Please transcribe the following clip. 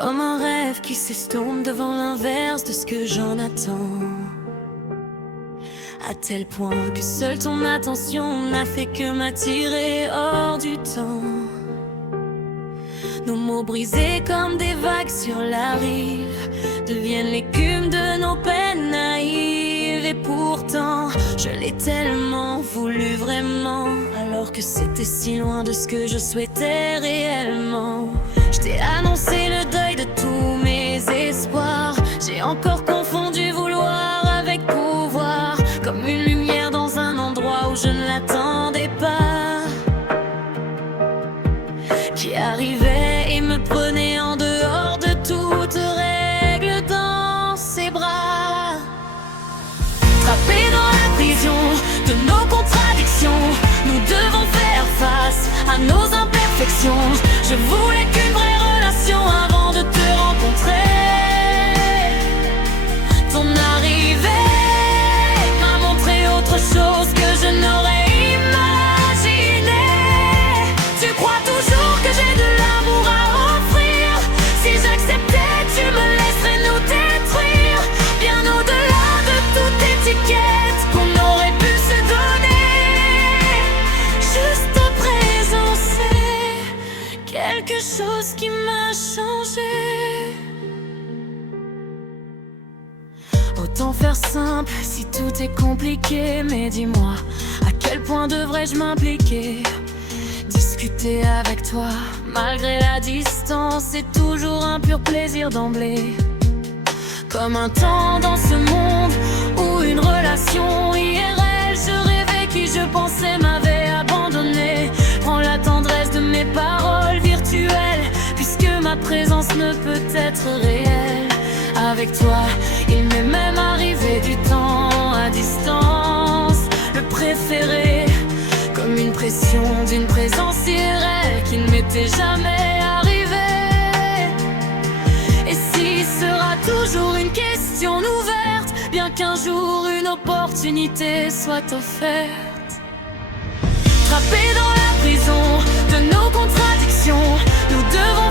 Comme un rêve qui s'estompe devant l'inverse de ce que j'en attends. À tel point que seule ton attention n'a fait que m'attirer hors du temps. Nos mots brisés comme des vagues sur la rive deviennent l'écume de nos peines naïves. Et pourtant, je l'ai tellement voulu vraiment, alors que c'était si loin de ce que je souhaitais réellement. Je t'ai annoncé le deuil de tous mes espoirs. J'ai encore confondu vouloir avec pouvoir, comme une lumière dans un endroit où je ne l'attendais pas, qui arrivait et me prenait en dehors de toute règle dans ses bras. Trappés dans la prison de nos contradictions, nous devons faire face à nos imperfections. Je voulais qu'une vraie relation avant de te rencontrer. Ton arrivée m'a montré autre chose que je n'aurais imaginé. Tu crois toujours que j'ai de l'amour à offrir? Si j'acceptais, tu me laisserais nous détruire, bien au-delà de toute étiquette qu'on aurait pu se donner. Juste à présent, c'est quelque chose qui m'a changé. Autant faire simple si tout est compliqué. Mais dis-moi, à quel point devrais-je m'impliquer? Discuter avec toi, malgré la distance, c'est toujours un pur plaisir d'emblée. Comme un temps dans ce monde où une relation IRL, je rêvais qui je pensais m'avait abandonné. Prends la tendresse de mes paroles virtuelles, puisque ma présence ne peut être réelle. Avec toi, il m'est même arrivé du temps à distance, le préféré, comme une pression d'une présence irréelle qui ne m'était jamais arrivée. Et si sera toujours une question ouverte, bien qu'un jour une opportunité soit offerte. Trappés dans la prison de nos contradictions, nous devons